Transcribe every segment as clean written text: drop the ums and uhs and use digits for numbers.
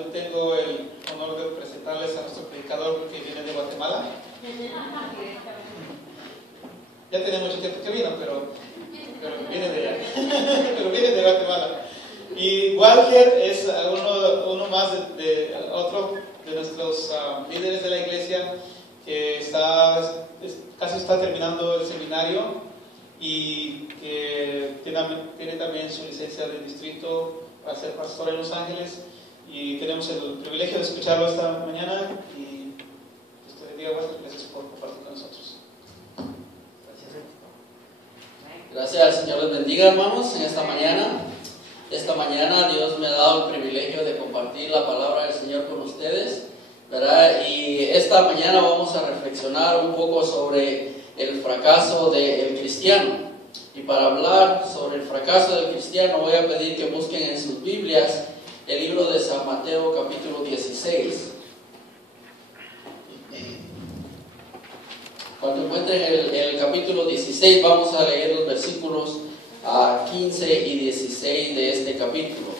Yo tengo el honor de presentarles a nuestro predicador que viene de Guatemala. Ya tenía mucho tiempo que vino, pero viene de allá. Pero viene de Guatemala. Y Walter es uno más otro de nuestros líderes de la iglesia que casi está terminando el seminario y que tiene también su licencia de distrito para ser pastor en Los Ángeles. Y tenemos el privilegio de escucharlo esta mañana. Y Dios te bendiga, Walter. Gracias por compartir con nosotros. Gracias, Señor les bendiga, hermanos, en esta mañana. Esta mañana Dios me ha dado el privilegio de compartir la palabra del Señor con ustedes, ¿verdad? Y esta mañana vamos a reflexionar un poco sobre el fracaso del cristiano. Y para hablar sobre el fracaso del cristiano voy a pedir que busquen en sus Biblias el libro de San Mateo capítulo 16. Cuando encuentren el capítulo 16 vamos a leer los versículos 15 y 16 de este capítulo.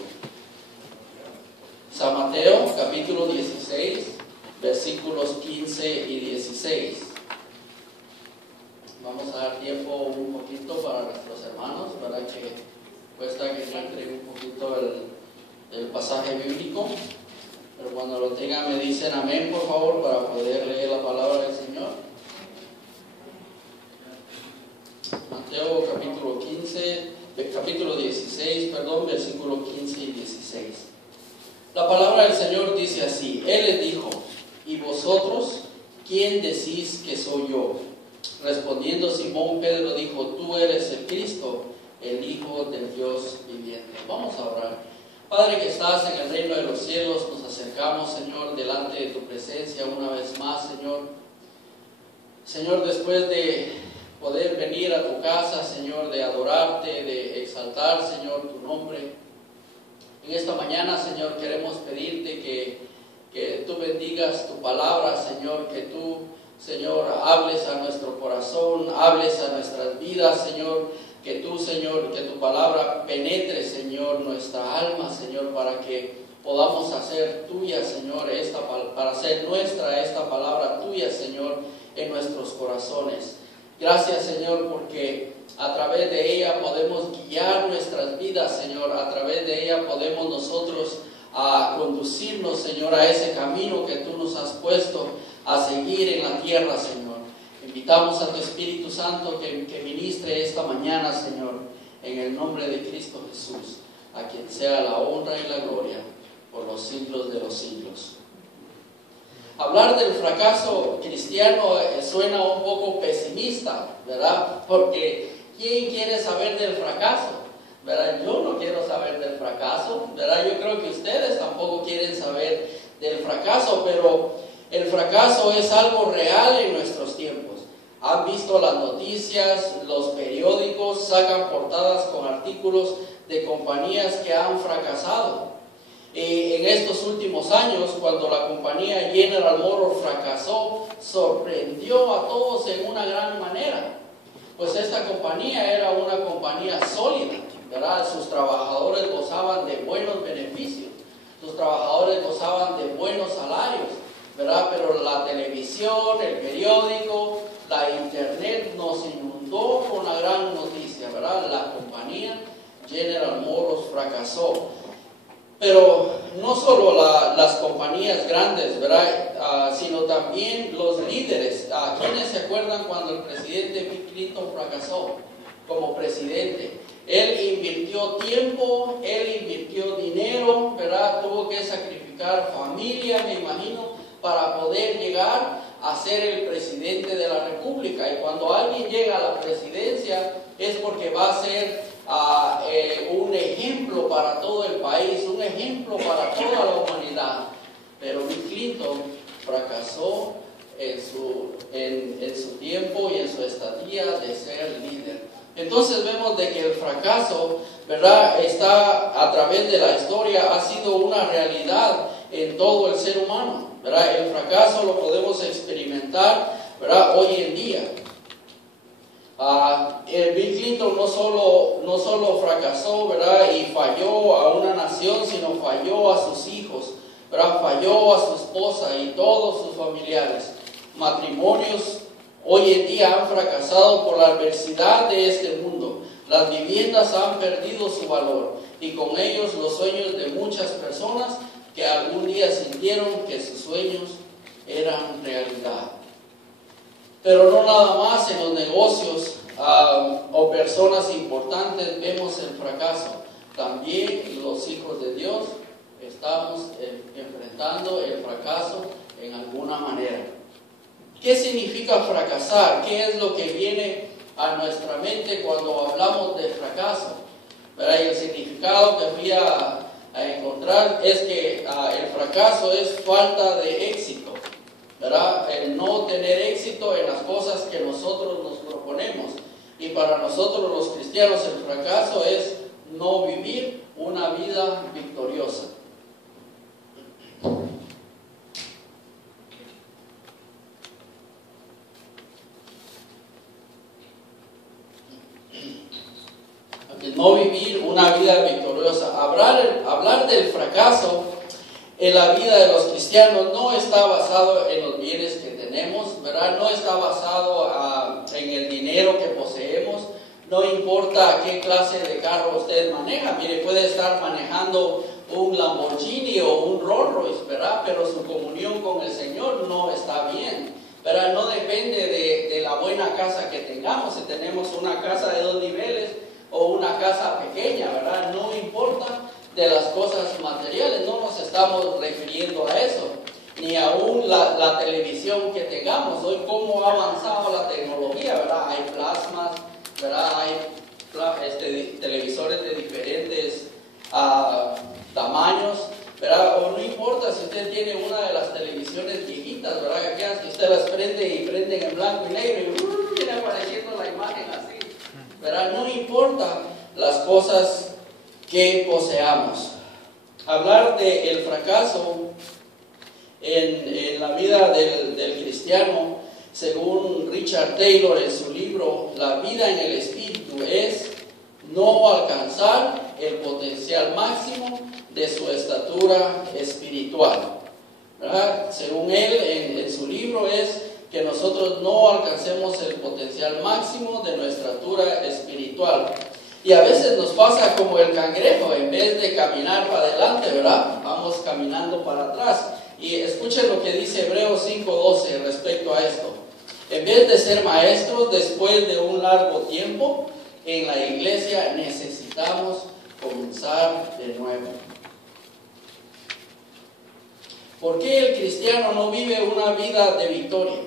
San Mateo capítulo 16 versículos 15 y 16. Vamos a dar tiempo un poquito para nuestros hermanos, para que cuesta que encuentren un poquito el pasaje bíblico, pero cuando lo tengan me dicen amén, por favor, para poder leer la palabra del Señor. Mateo capítulo 16, versículo 15 y 16. La palabra del Señor dice así: Él les dijo: ¿y vosotros quién decís que soy yo? Respondiendo Simón Pedro dijo: tú eres el Cristo, el Hijo del Dios viviente. Vamos a orar. Padre que estás en el reino de los cielos, nos acercamos, Señor, delante de tu presencia una vez más, Señor. Señor, después de poder venir a tu casa, Señor, de adorarte, de exaltar, Señor, tu nombre, en esta mañana, Señor, queremos pedirte que tú bendigas tu palabra, Señor, que tú, Señor, hables a nuestro corazón, hables a nuestras vidas, Señor, que tú, Señor, que tu palabra penetre, Señor, nuestra alma, Señor, para que podamos hacer tuya, Señor, para hacer nuestra esta palabra tuya, Señor, en nuestros corazones. Gracias, Señor, porque a través de ella podemos guiar nuestras vidas, Señor, a través de ella podemos nosotros conducirnos, Señor, a ese camino que tú nos has puesto a seguir en la tierra, Señor. Invitamos a tu Espíritu Santo que ministre esta mañana, Señor, en el nombre de Cristo Jesús, a quien sea la honra y la gloria por los siglos de los siglos. Hablar del fracaso cristiano suena un poco pesimista, ¿verdad? Porque ¿quién quiere saber del fracaso? ¿Verdad? Yo no quiero saber del fracaso, ¿verdad? Yo creo que ustedes tampoco quieren saber del fracaso, pero el fracaso es algo real en nuestros tiempos. Han visto las noticias, los periódicos sacan portadas con artículos de compañías que han fracasado. En estos últimos años, cuando la compañía General Motors fracasó, sorprendió a todos en una gran manera. Pues esta compañía era una compañía sólida, ¿verdad? Sus trabajadores gozaban de buenos beneficios, sus trabajadores gozaban de buenos salarios, ¿verdad? Pero la televisión, el periódico, la internet nos inundó con la gran noticia, ¿verdad? La compañía General Motors fracasó. Pero no solo las compañías grandes, ¿verdad? Sino también los líderes. ¿Quiénes se acuerdan cuando el presidente Bill Clinton fracasó como presidente? Él invirtió tiempo, él invirtió dinero, ¿verdad? Tuvo que sacrificar familia, me imagino, para poder llegar a ser el presidente de la República. Y cuando alguien llega a la presidencia es porque va a ser un ejemplo para todo el país, un ejemplo para toda la humanidad. Pero Bill Clinton fracasó en su tiempo y en su estadía de ser líder. Entonces vemos de que el fracaso, ¿verdad?, está a través de la historia, ha sido una realidad en todo el ser humano, ¿verdad? El fracaso lo podemos experimentar, ¿verdad?, hoy en día. Bill Clinton no solo fracasó, ¿verdad?, y falló a una nación, sino falló a sus hijos, ¿verdad? Falló a su esposa y todos sus familiares. Matrimonios hoy en día han fracasado por la adversidad de este mundo. Las viviendas han perdido su valor y con ellos los sueños de muchas personas que algún día sintieron que sus sueños eran realidad. Pero no nada más en los negocios o personas importantes vemos el fracaso. También los hijos de Dios estamos enfrentando el fracaso en alguna manera. ¿Qué significa fracasar? ¿Qué es lo que viene a nuestra mente cuando hablamos de fracaso? ¿Verdad? Y el significado que fui a encontrar es que el fracaso es falta de éxito, ¿verdad? El no tener éxito en las cosas que nosotros nos proponemos. Y para nosotros los cristianos el fracaso es no vivir una vida victoriosa. No vivir una vida victoriosa. Hablar del fracaso en la vida de los cristianos no está basado en los bienes que tenemos, ¿verdad? No está basado en el dinero que poseemos. No importa qué clase de carro usted maneja. Mire, puede estar manejando un Lamborghini o un Rolls Royce, ¿verdad? Pero su comunión con el Señor no está bien, ¿verdad? No depende de la buena casa que tengamos. Si tenemos una casa de 2 niveles o una casa pequeña, ¿verdad? No importa de las cosas materiales, no nos estamos refiriendo a eso, ni aún la televisión que tengamos. Hoy cómo ha avanzado la tecnología, ¿verdad? Hay plasmas, ¿verdad? Hay televisores de diferentes tamaños, ¿verdad? O no importa si usted tiene una de las televisiones viejitas, ¿verdad? Que usted las prende y prenden en blanco y negro y viene apareciendo la imagen así, ¿verdad? No importa las cosas que poseamos. Hablar del fracaso en la vida del cristiano, según Richard Taylor en su libro La vida en el Espíritu, es no alcanzar el potencial máximo de su estatura espiritual, ¿verdad? Según él en su libro es que nosotros no alcancemos el potencial máximo de nuestra estatura espiritual. Y a veces nos pasa como el cangrejo, en vez de caminar para adelante, ¿verdad? Vamos caminando para atrás. Y escuchen lo que dice Hebreos 5:12 respecto a esto. En vez de ser maestros después de un largo tiempo, en la iglesia necesitamos comenzar de nuevo. ¿Por qué el cristiano no vive una vida de victoria?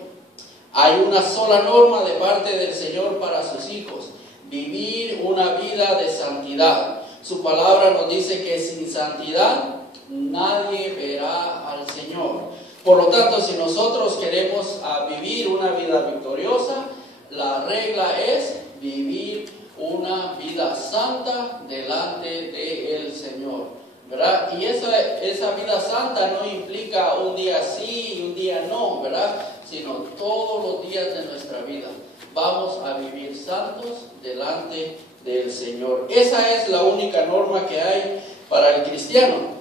Hay una sola norma de parte del Señor para sus hijos: vivir una vida de santidad. Su palabra nos dice que sin santidad nadie verá al Señor. Por lo tanto, si nosotros queremos vivir una vida victoriosa, la regla es vivir una vida santa delante del Señor, ¿verdad? Y esa vida santa no implica un día sí y un día no, ¿verdad? Sino todos los días de nuestra vida vamos a vivir santos delante del Señor. Esa es la única norma que hay para el cristiano.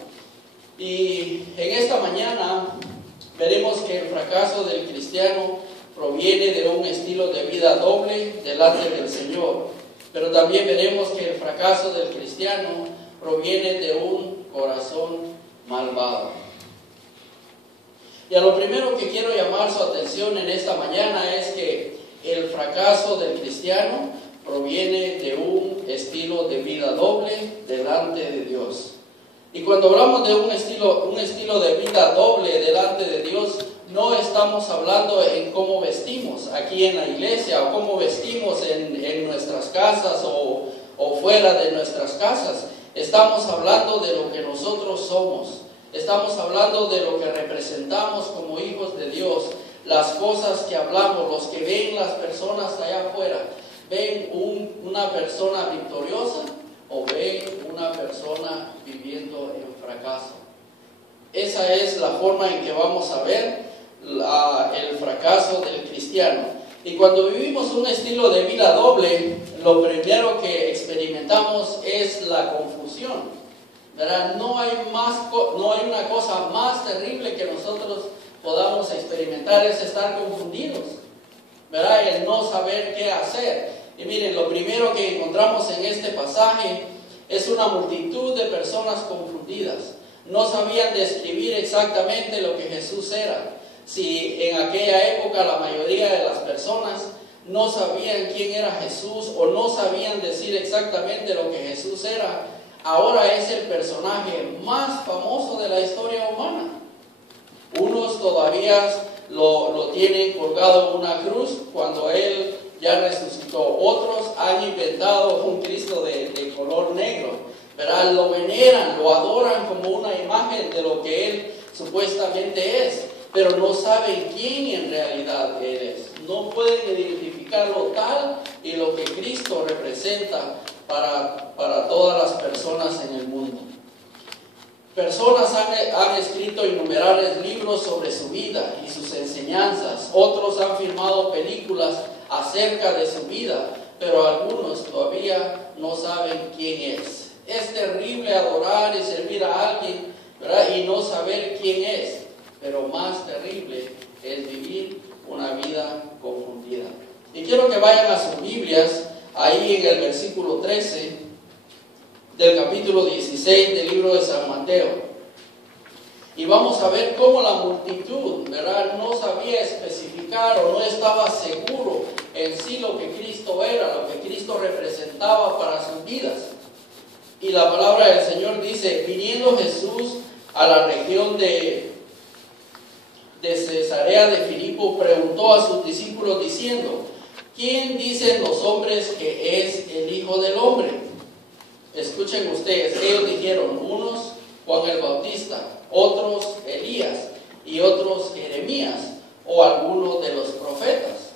Y en esta mañana veremos que el fracaso del cristiano proviene de un estilo de vida doble delante del Señor. Pero también veremos que el fracaso del cristiano proviene de un corazón malvado. Y a lo primero que quiero llamar su atención en esta mañana es que el fracaso del cristiano proviene de un estilo de vida doble delante de Dios. Y cuando hablamos de un estilo de vida doble delante de Dios, no estamos hablando en cómo vestimos aquí en la iglesia o cómo vestimos en nuestras casas o fuera de nuestras casas. Estamos hablando de lo que nosotros somos. Estamos hablando de lo que representamos como hijos de Dios. Las cosas que hablamos, los que ven las personas allá afuera, ¿ven una persona victoriosa o ven una persona viviendo en fracaso? Esa es la forma en que vamos a ver el fracaso del cristiano. Y cuando vivimos un estilo de vida doble, lo primero que experimentamos es la confusión. ¿verdad? No hay una cosa más terrible que nosotros podamos experimentar, es estar confundidos, ¿verdad? El no saber qué hacer. Y miren, lo primero que encontramos en este pasaje es una multitud de personas confundidas. No sabían describir exactamente lo que Jesús era. Si en aquella época la mayoría de las personas no sabían quién era Jesús o no sabían decir exactamente lo que Jesús era, ahora es el personaje más famoso de la historia humana. Unos todavía lo tienen colgado en una cruz cuando Él ya resucitó. Otros han inventado un Cristo de color negro, ¿verdad? Lo veneran, lo adoran como una imagen de lo que Él supuestamente es, pero no saben quién en realidad Él es. No pueden identificarlo tal y lo que Cristo representa para todas las personas en el mundo. Personas han escrito innumerables libros sobre su vida y sus enseñanzas. Otros han filmado películas acerca de su vida, pero algunos todavía no saben quién es. Es terrible adorar y servir a alguien, ¿verdad?, y no saber quién es, pero más terrible es vivir una vida confundida. Y quiero que vayan a sus Biblias, ahí en el versículo 13 del capítulo 16 del libro de San Mateo. Y vamos a ver cómo la multitud, ¿verdad?, no sabía especificar o no estaba seguro en sí lo que Cristo era, lo que Cristo representaba para sus vidas. Y la palabra del Señor dice: viniendo Jesús a la región de Cesarea de Filipo, preguntó a sus discípulos diciendo: ¿quién dicen los hombres que es el Hijo del Hombre? Escuchen ustedes, ellos dijeron, unos Juan el Bautista, otros Elías y otros Jeremías o algunos de los profetas.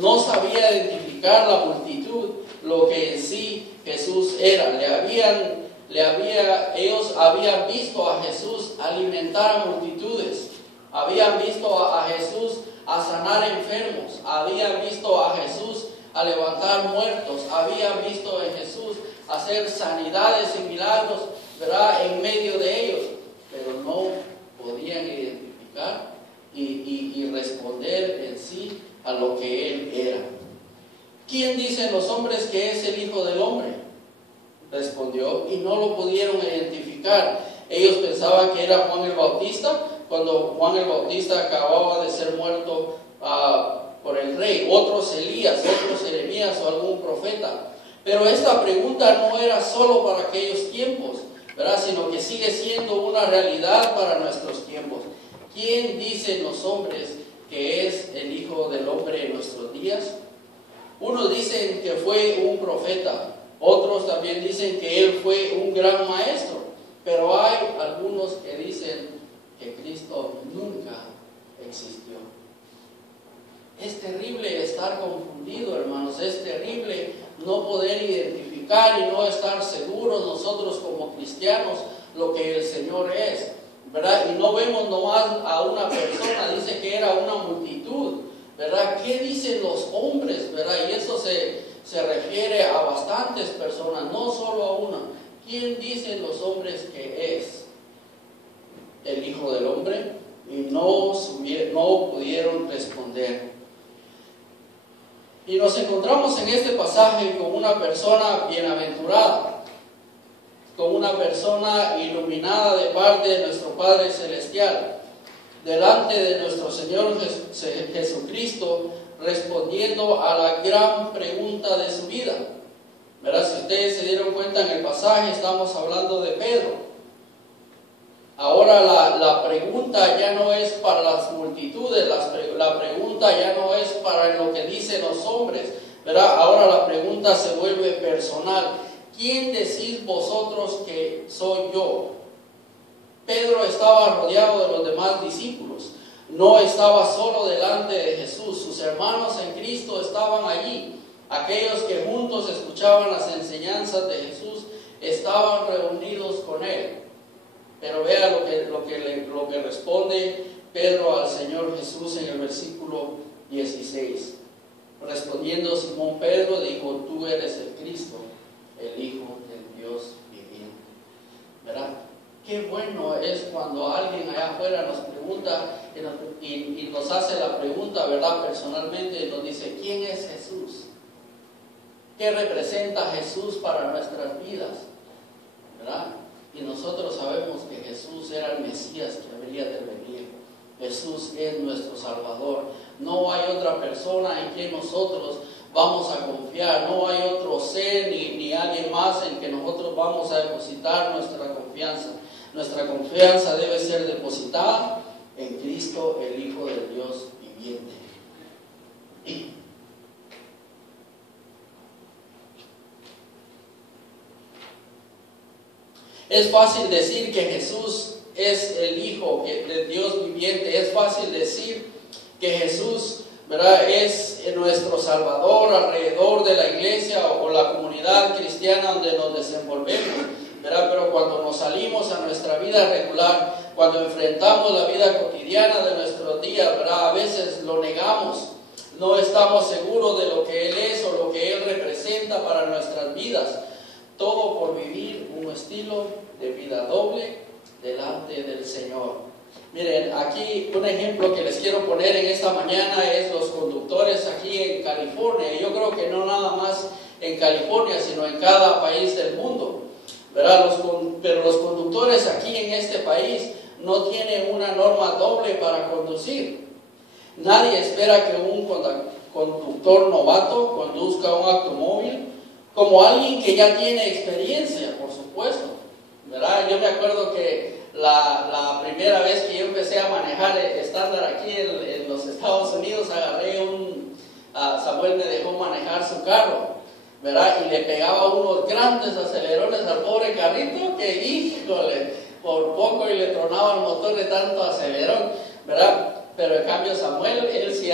No sabía identificar la multitud lo que en sí Jesús era. Ellos habían visto a Jesús alimentar a multitudes, habían visto a Jesús a sanar enfermos, habían visto a Jesús a levantar muertos, habían visto a Jesús hacer sanidades y milagros, ¿verdad?, en medio de ellos, pero no podían identificar y responder en sí a lo que Él era. ¿Quién dicen los hombres que es el Hijo del Hombre? Respondió, y no lo pudieron identificar. Ellos pensaban que era Juan el Bautista, cuando Juan el Bautista acababa de ser muerto por el rey. Otros Elías, otros Jeremías o algún profeta. Pero esta pregunta no era solo para aquellos tiempos, ¿verdad?, sino que sigue siendo una realidad para nuestros tiempos. ¿Quién dicen los hombres que es el Hijo del Hombre en nuestros días? Unos dicen que fue un profeta, otros también dicen que Él fue un gran maestro, pero hay algunos que dicen que Cristo nunca existió. Es terrible estar confundido, hermanos, es terrible no poder identificar y no estar seguros nosotros como cristianos lo que el Señor es, ¿verdad? Y no vemos nomás a una persona, dice que era una multitud, ¿verdad? ¿Qué dicen los hombres, verdad? Y eso se refiere a bastantes personas, no solo a una. ¿Quién dicen los hombres que es el Hijo del Hombre? Y no pudieron responder. Y nos encontramos en este pasaje con una persona bienaventurada, con una persona iluminada de parte de nuestro Padre Celestial, delante de nuestro Señor Jesucristo, respondiendo a la gran pregunta de su vida. ¿Verdad? Si ustedes se dieron cuenta en el pasaje, estamos hablando de Pedro. Ahora la pregunta ya no es para las multitudes, la pregunta ya no es para lo que dicen los hombres, ¿verdad? Ahora la pregunta se vuelve personal. ¿Quién decís vosotros que soy yo? Pedro estaba rodeado de los demás discípulos, no estaba solo delante de Jesús, sus hermanos en Cristo estaban allí, aquellos que juntos escuchaban las enseñanzas de Jesús estaban reunidos con Él. Pero vea lo que responde Pedro al Señor Jesús en el versículo 16. Respondiendo Simón Pedro, dijo: tú eres el Cristo, el Hijo del Dios viviente. ¿verdad? Qué bueno es cuando alguien allá afuera nos pregunta y nos hace la pregunta, ¿verdad? Personalmente, y nos dice, ¿quién es Jesús? ¿Qué representa Jesús para nuestras vidas? ¿Verdad? Y nosotros sabemos que Jesús era el Mesías que habría de venir. Jesús es nuestro Salvador. No hay otra persona en quien nosotros vamos a confiar. No hay otro ser ni alguien más en que nosotros vamos a depositar nuestra confianza. Nuestra confianza debe ser depositada en Cristo, el Hijo de Dios viviente. Es fácil decir que Jesús es el Hijo de Dios viviente. Es fácil decir que Jesús, ¿verdad?, es nuestro Salvador alrededor de la iglesia o la comunidad cristiana donde nos desenvolvemos, ¿verdad? Pero cuando nos salimos a nuestra vida regular, cuando enfrentamos la vida cotidiana de nuestros días, ¿verdad?, a veces lo negamos. No estamos seguros de lo que Él es o lo que Él representa para nuestras vidas. Todo por vivir un estilo de vida doble delante del Señor. Miren, aquí un ejemplo que les quiero poner en esta mañana es los conductores aquí en California. Yo creo que no nada más en California, sino en cada país del mundo, ¿verdad? Pero los conductores aquí en este país no tienen una norma doble para conducir. Nadie espera que un conductor novato conduzca un automóvil como alguien que ya tiene experiencia, por supuesto, ¿verdad? Yo me acuerdo que la primera vez que yo empecé a manejar estándar aquí en los Estados Unidos, Samuel me dejó manejar su carro, ¿verdad? Y le pegaba unos grandes acelerones al pobre carrito que, híjole, por poco y le tronaba el motor de tanto acelerón, ¿verdad? Pero en cambio Samuel, él sí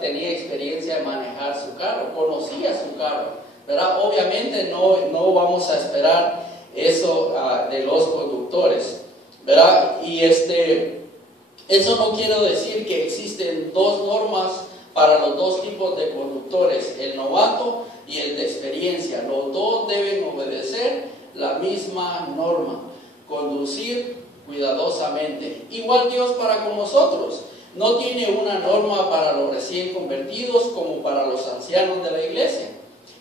tenía experiencia en manejar su carro, conocía su carro, ¿verdad? Obviamente no vamos a esperar eso de los conductores, ¿verdad? Y eso no quiere decir que existen dos normas para los dos tipos de conductores, el novato y el de experiencia. Los dos deben obedecer la misma norma, conducir cuidadosamente. Igual Dios para con nosotros. No tiene una norma para los recién convertidos como para los ancianos de la iglesia.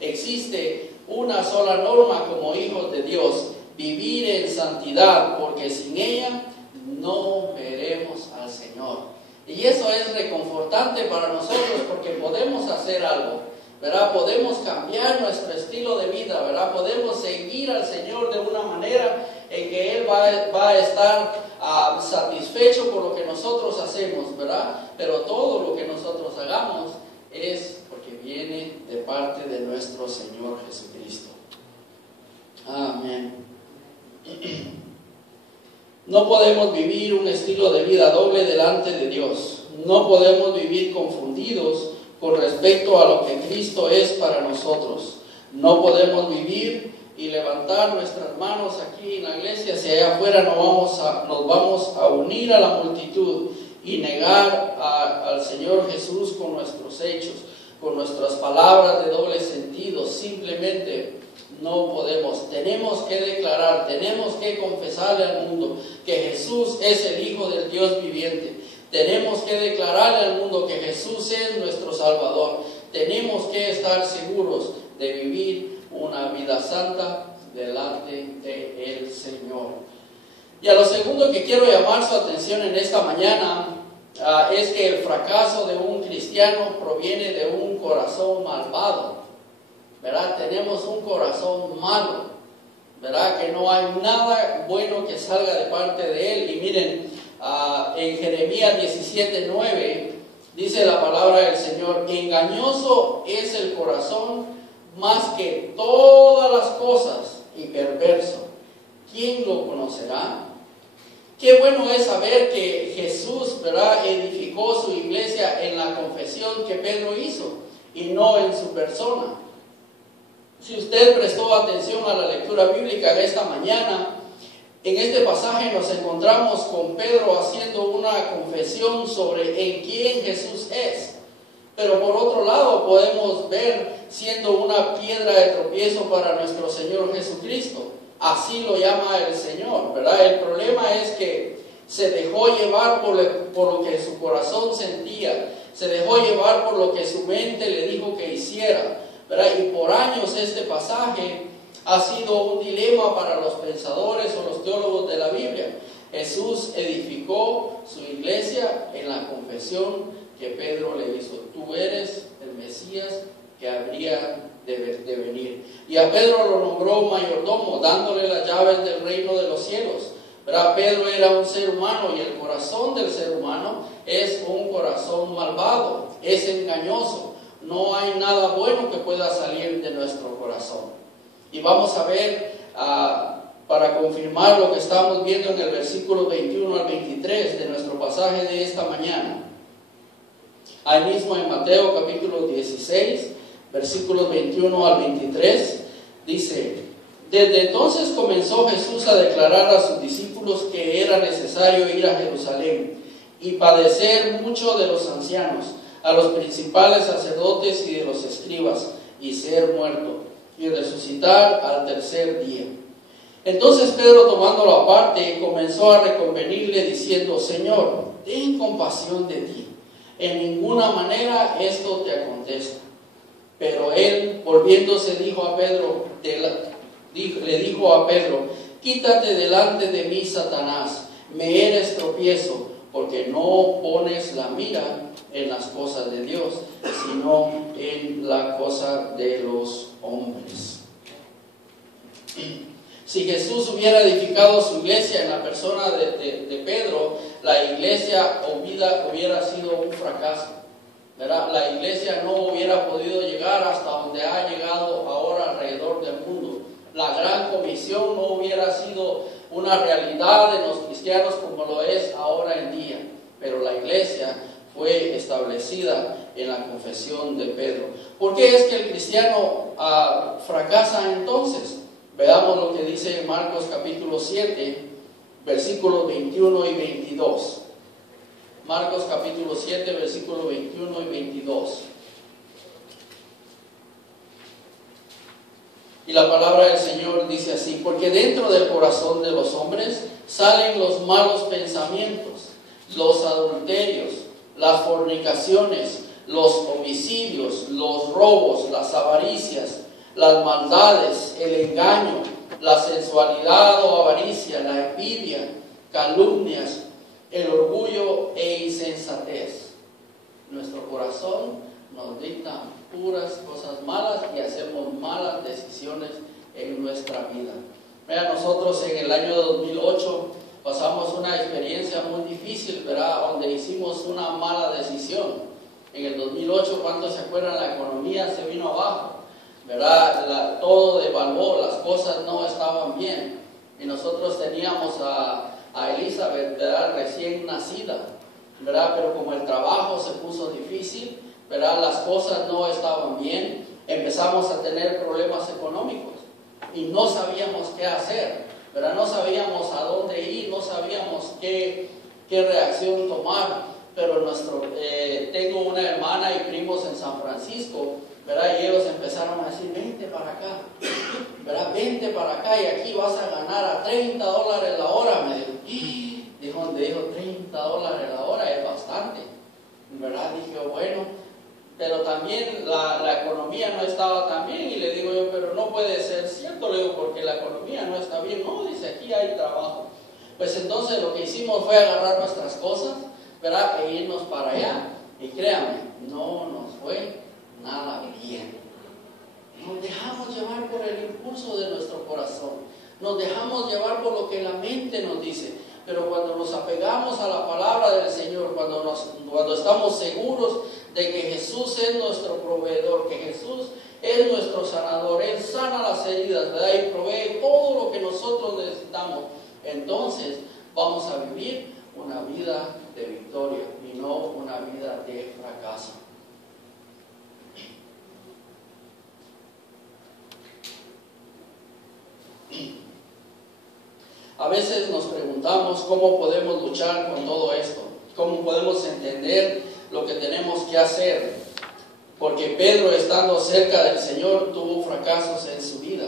Existe una sola norma como hijos de Dios: vivir en santidad, porque sin ella no veremos al Señor. Y eso es reconfortante para nosotros porque podemos hacer algo, ¿verdad? Podemos cambiar nuestro estilo de vida, ¿verdad? Podemos seguir al Señor de una manera en que Él va a estar satisfecho por lo que nosotros hacemos, ¿verdad? Pero todo lo que nosotros hagamos es porque viene de parte de nuestro Señor Jesucristo. Amén. No podemos vivir un estilo de vida doble delante de Dios. No podemos vivir confundidos con respecto a lo que Cristo es para nosotros. No podemos vivir y levantar nuestras manos aquí en la iglesia, si allá afuera nos vamos a unir a la multitud y negar al Señor Jesús con nuestros hechos, con nuestras palabras de doble sentido. Simplemente no podemos. Tenemos que declarar, tenemos que confesarle al mundo que Jesús es el Hijo del Dios viviente. Tenemos que declararle al mundo que Jesús es nuestro Salvador. Tenemos que estar seguros de vivir una vida santa delante del Señor. Y a lo segundo que quiero llamar su atención en esta mañana es que el fracaso de un cristiano proviene de un corazón malvado, ¿verdad? Tenemos un corazón malo, ¿verdad? Que no hay nada bueno que salga de parte de él. Y miren, en Jeremías 17:9 dice la palabra del Señor: engañoso es el corazón más que todas las cosas y perverso. ¿Quién lo conocerá? Qué bueno es saber que Jesús, ¿verdad?, edificó su iglesia en la confesión que Pedro hizo y no en su persona. Si usted prestó atención a la lectura bíblica de esta mañana, en este pasaje nos encontramos con Pedro haciendo una confesión sobre en quién Jesús es. Pero por otro lado podemos ver siendo una piedra de tropiezo para nuestro Señor Jesucristo. Así lo llama el Señor, ¿verdad? El problema es que se dejó llevar por lo que su corazón sentía, se dejó llevar por lo que su mente le dijo que hiciera, ¿verdad? Y por años este pasaje ha sido un dilema para los pensadores o los teólogos de la Biblia. Jesús edificó su iglesia en la confesión que Pedro le hizo: tú eres el Mesías que habría de venir. Y a Pedro lo nombró mayordomo, dándole las llaves del reino de los cielos. ¿Verdad? Pedro era un ser humano, y el corazón del ser humano es un corazón malvado, es engañoso. No hay nada bueno que pueda salir de nuestro corazón. Y vamos a ver, para confirmar lo que estamos viendo en el versículo 21 al 23 de nuestro pasaje de esta mañana. Ahí mismo en Mateo capítulo 16, versículos 21 al 23, dice: desde entonces comenzó Jesús a declarar a sus discípulos que era necesario ir a Jerusalén y padecer mucho de los ancianos, a los principales sacerdotes y de los escribas, y ser muerto, y resucitar al tercer día. Entonces Pedro, tomándolo aparte, comenzó a reconvenirle diciendo: Señor, ten compasión de ti, en ninguna manera esto te acontezca. Pero él, volviéndose, le dijo a Pedro: quítate delante de mí, Satanás, me eres tropiezo, porque no pones la mira en las cosas de Dios, sino en la cosa de los hombres. Si Jesús hubiera edificado su iglesia en la persona de Pedro, la iglesia hubiera sido un fracaso, ¿verdad? La iglesia no hubiera podido llegar hasta donde ha llegado ahora alrededor del mundo. La gran comisión no hubiera sido una realidad en los cristianos como lo es ahora en día. Pero la iglesia fue establecida en la confesión de Pedro. ¿Por qué es que el cristiano fracasa entonces? Veamos lo que dice en Marcos capítulo 7, versículos 21 y 22. Marcos capítulo 7, versículos 21 y 22. Y la palabra del Señor dice así: porque dentro del corazón de los hombres salen los malos pensamientos, los adulterios, las fornicaciones, los homicidios, los robos, las avaricias, las maldades, el engaño, la sensualidad o avaricia, la envidia, calumnias, el orgullo e insensatez. Nuestro corazón nos dicta puras cosas malas y hacemos malas decisiones en nuestra vida. Mira, nosotros en el año 2008 pasamos una experiencia muy difícil, ¿verdad? Donde hicimos una mala decisión. En el 2008, ¿cuántos se acuerdan? La economía se vino abajo, ¿verdad? Todo devaluó, las cosas no estaban bien. Y nosotros teníamos a Elizabeth, ¿verdad? Recién nacida, ¿verdad? Pero como el trabajo se puso difícil, ¿verdad? Las cosas no estaban bien, empezamos a tener problemas económicos y no sabíamos qué hacer, ¿verdad? No sabíamos a dónde ir, no sabíamos qué reacción tomar. Pero tengo una hermana y primos en San Francisco, ¿verdad? Y ellos empezaron a decir: vente para acá, ¿verdad? Vente para acá y aquí vas a ganar a $30 la hora. Me dijo, $30 la hora es bastante, ¿verdad? Dije, bueno, pero también la economía no estaba tan bien. Y le digo yo: pero no puede ser cierto, le digo, porque la economía no está bien. No, dice, aquí hay trabajo. Pues entonces lo que hicimos fue agarrar nuestras cosas, ¿verdad? E irnos para allá. Y créanme, no nos fue nada bien. Nos dejamos llevar por el impulso de nuestro corazón. Nos dejamos llevar por lo que la mente nos dice. Pero cuando nos apegamos a la palabra del Señor, cuando estamos seguros de que Jesús es nuestro proveedor, que Jesús es nuestro sanador, Él sana las heridas, ¿verdad? Y provee todo lo que nosotros necesitamos, entonces vamos a vivir una vida de victoria y no una vida de fracaso. A veces nos preguntamos cómo podemos luchar con todo esto, cómo podemos entender lo que tenemos que hacer, porque Pedro, estando cerca del Señor, tuvo fracasos en su vida.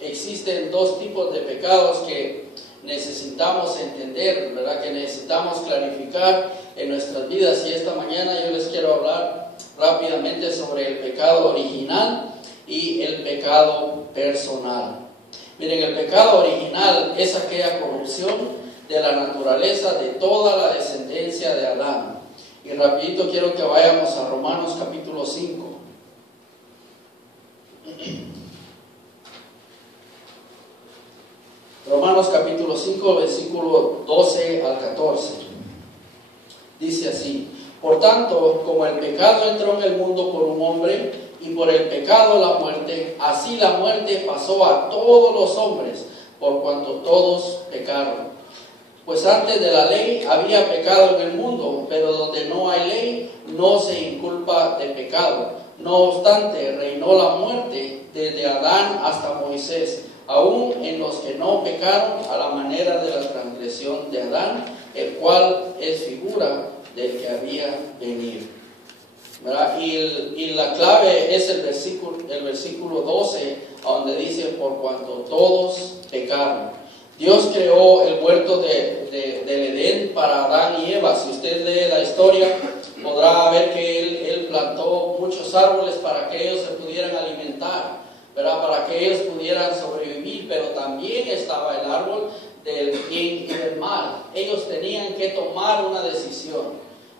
existen dos tipos de pecados que necesitamos entender, ¿verdad? Que necesitamos clarificar en nuestras vidas. Y esta mañana yo les quiero hablar rápidamente sobre el pecado original y el pecado personal. Miren, el pecado original es aquella corrupción de la naturaleza de toda la descendencia de Adán. Y rapidito quiero que vayamos a Romanos capítulo 5. Romanos capítulo 5, versículo 12 al 14. Dice así: por tanto, como el pecado entró en el mundo por un hombre, y por el pecado la muerte, así la muerte pasó a todos los hombres, por cuanto todos pecaron. Pues antes de la ley había pecado en el mundo, pero donde no hay ley, no se inculpa de pecado. No obstante, reinó la muerte desde Adán hasta Moisés, aún en los que no pecaron a la manera de la transgresión de Adán, el cual es figura del que había venir. ¿Verdad? Y la clave es el versículo 12, donde dice: por cuanto todos pecaron. Dios creó el huerto del Edén para Adán y Eva. Si usted lee la historia, podrá ver que él plantó muchos árboles para que ellos se pudieran alimentar, ¿verdad? Para que ellos pudieran sobrevivir, pero también estaba el árbol del bien y del mal. Ellos tenían que tomar una decisión,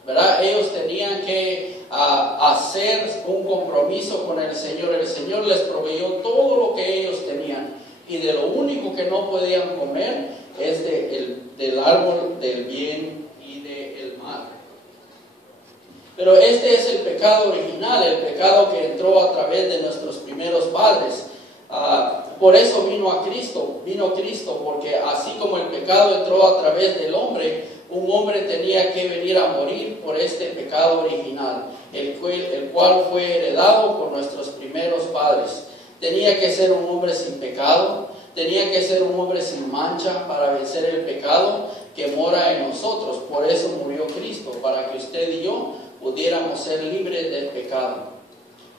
¿verdad? Ellos tenían que hacer un compromiso con el Señor. El Señor les proveyó todo lo que ellos tenían, y de lo único que no podían comer es del árbol del bien y del mal. Pero este es el pecado original, el pecado que entró a través de nuestros primeros padres. Por eso vino Cristo, porque así como el pecado entró a través del hombre, un hombre tenía que venir a morir por este pecado original, el cual fue heredado por nuestros primeros padres. Tenía que ser un hombre sin pecado, tenía que ser un hombre sin mancha para vencer el pecado que mora en nosotros. Por eso murió Cristo, para que usted y yo pudiéramos ser libres del pecado.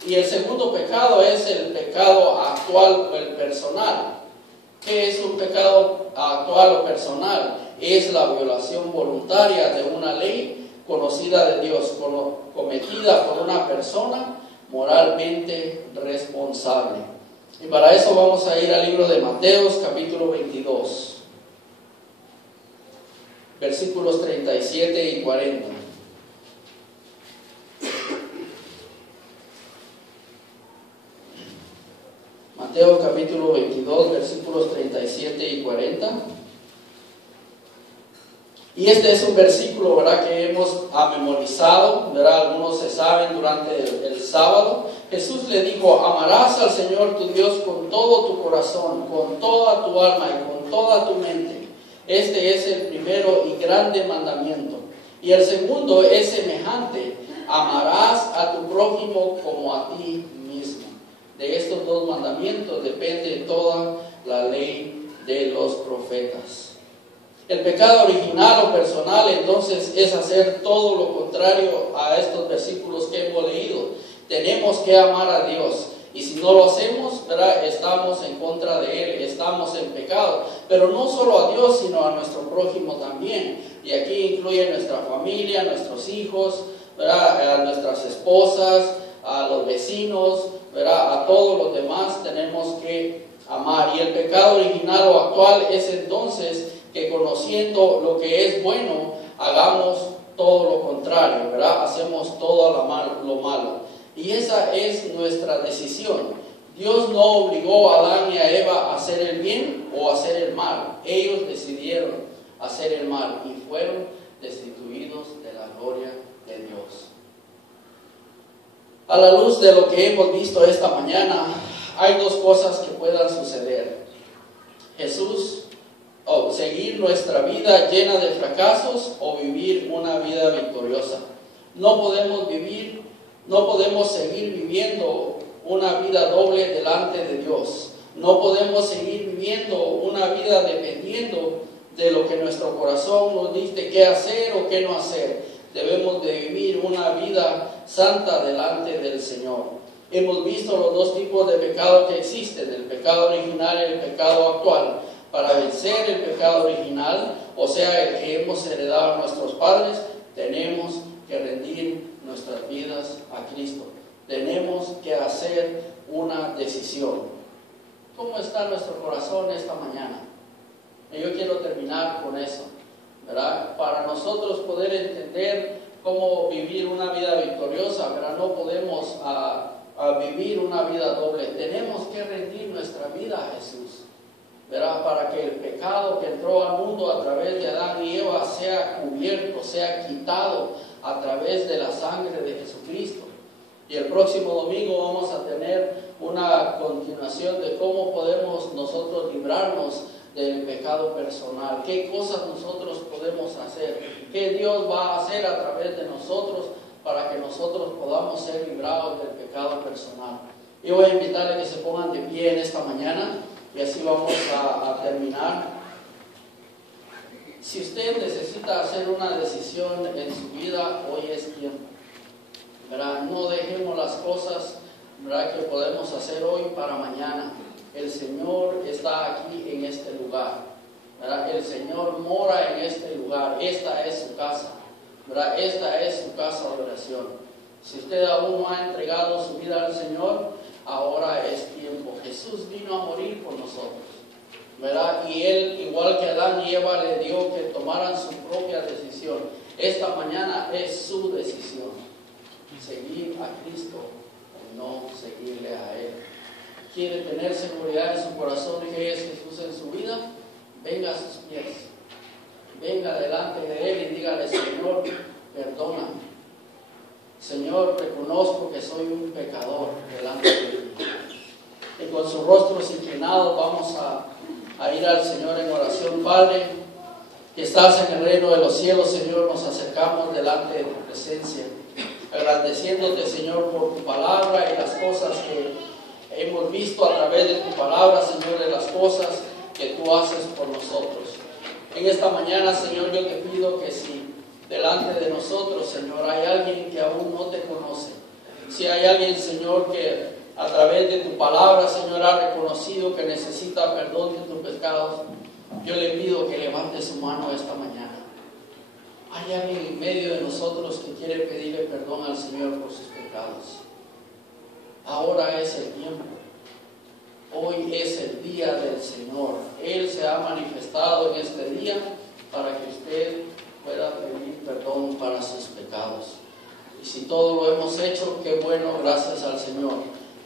Y el segundo pecado es el pecado actual o el personal. ¿Qué es un pecado actual o personal? Es la violación voluntaria de una ley conocida de Dios, cometida por una persona moralmente responsable. Y para eso vamos a ir al libro de Mateos, capítulo 22, versículos 37 y 40. Mateo capítulo 22, versículos 37 y 40. Y este es un versículo, ¿verdad?, que hemos memorizado, ¿verdad? Algunos se saben durante el sábado. Jesús le dijo: amarás al Señor tu Dios con todo tu corazón, con toda tu alma y con toda tu mente. Este es el primero y grande mandamiento. Y el segundo es semejante: amarás a tu prójimo como a ti mismo. De estos dos mandamientos depende toda la ley de los profetas. El pecado original o personal, entonces, es hacer todo lo contrario a estos versículos que hemos leído. Tenemos que amar a Dios, y si no lo hacemos, ¿verdad?, estamos en contra de Él, estamos en pecado. Pero no solo a Dios, sino a nuestro prójimo también. Y aquí incluye nuestra familia, nuestros hijos, ¿verdad?, a nuestras esposas, a los vecinos, ¿verdad?, a todos los demás tenemos que amar. Y el pecado original o actual es entonces que, conociendo lo que es bueno, hagamos todo lo contrario, ¿verdad? Hacemos todo lo malo. Y esa es nuestra decisión. Dios no obligó a Adán y a Eva a hacer el bien o a hacer el mal. Ellos decidieron hacer el mal y fueron destituidos de la gloria de Dios. A la luz de lo que hemos visto esta mañana, hay dos cosas que puedan suceder. Seguir nuestra vida llena de fracasos o vivir una vida victoriosa. No podemos seguir viviendo una vida doble delante de Dios. No podemos seguir viviendo una vida dependiendo de lo que nuestro corazón nos dice qué hacer o qué no hacer. Debemos de vivir una vida santa delante del Señor. Hemos visto los dos tipos de pecado que existen, el pecado original y el pecado actual. Para vencer el pecado original, o sea, el que hemos heredado a nuestros padres, tenemos que rendir nuestras vidas a Cristo. Tenemos que hacer una decisión. ¿Cómo está nuestro corazón esta mañana? Yo quiero terminar con eso, ¿verdad? Para nosotros poder entender cómo vivir una vida victoriosa, ¿verdad? No podemos vivir una vida doble. Tenemos que rendir nuestra vida a Jesús, ¿verdad? Para que el pecado que entró al mundo a través de Adán y Eva sea cubierto, sea quitado a través de la sangre de Jesucristo. Y el próximo domingo vamos a tener una continuación de cómo podemos nosotros librarnos del pecado personal, qué cosas nosotros podemos hacer, qué Dios va a hacer a través de nosotros para que nosotros podamos ser librados del pecado personal. Yo voy a invitarles a que se pongan de pie en esta mañana y así vamos a terminar. Si usted necesita hacer una decisión en su vida, hoy es tiempo, ¿verdad? No dejemos las cosas, ¿verdad?, que podemos hacer hoy para mañana. El Señor está aquí en este lugar, ¿verdad? El Señor mora en este lugar. Esta es su casa, ¿verdad? Esta es su casa de oración. Si usted aún no ha entregado su vida al Señor, ahora es tiempo. Jesús vino a morir por nosotros, ¿verdad? Y Él, igual que Adán y Eva, le dio que tomaran su propia decisión. Esta mañana es su decisión: seguir a Cristo o no seguirle a Él. ¿Quiere tener seguridad en su corazón que es Jesús en su vida? Venga a sus pies, venga delante de Él y dígale: Señor, perdóname. Señor, reconozco que soy un pecador delante de ti. Y con sus rostros inclinados vamos a ir al Señor en oración. Padre, que estás en el reino de los cielos, Señor, nos acercamos delante de tu presencia, agradeciéndote, Señor, por tu palabra y las cosas que hemos visto a través de tu palabra, Señor, de las cosas que tú haces por nosotros. En esta mañana, Señor, yo te pido que si delante de nosotros, Señor, hay alguien que aún no te conoce, si hay alguien, Señor, que a través de tu palabra, Señor, ha reconocido que necesita perdón de tus pecados, yo le pido que levante su mano esta mañana. Hay alguien en medio de nosotros que quiere pedirle perdón al Señor por sus pecados. Ahora es el tiempo. Hoy es el día del Señor. Él se ha manifestado en este día para que usted pueda pedir perdón para sus pecados. Y si todo lo hemos hecho, qué bueno, gracias al Señor,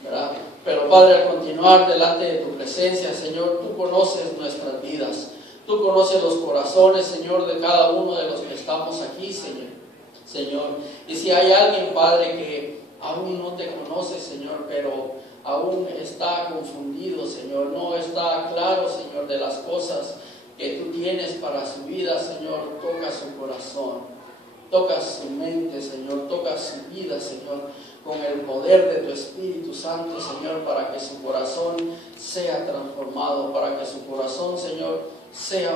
¿verdad? Pero Padre, al continuar delante de tu presencia, Señor, tú conoces nuestras vidas. Tú conoces los corazones, Señor, de cada uno de los que estamos aquí, Señor. Y si hay alguien, Padre, que aún no te conoce, Señor, pero aún está confundido, Señor, no está claro, Señor, de las cosas que tú tienes para su vida, Señor, toca su corazón, toca su mente, Señor, toca su vida, Señor, con el poder de tu Espíritu Santo, Señor, para que su corazón sea transformado, para que su corazón, Señor, sea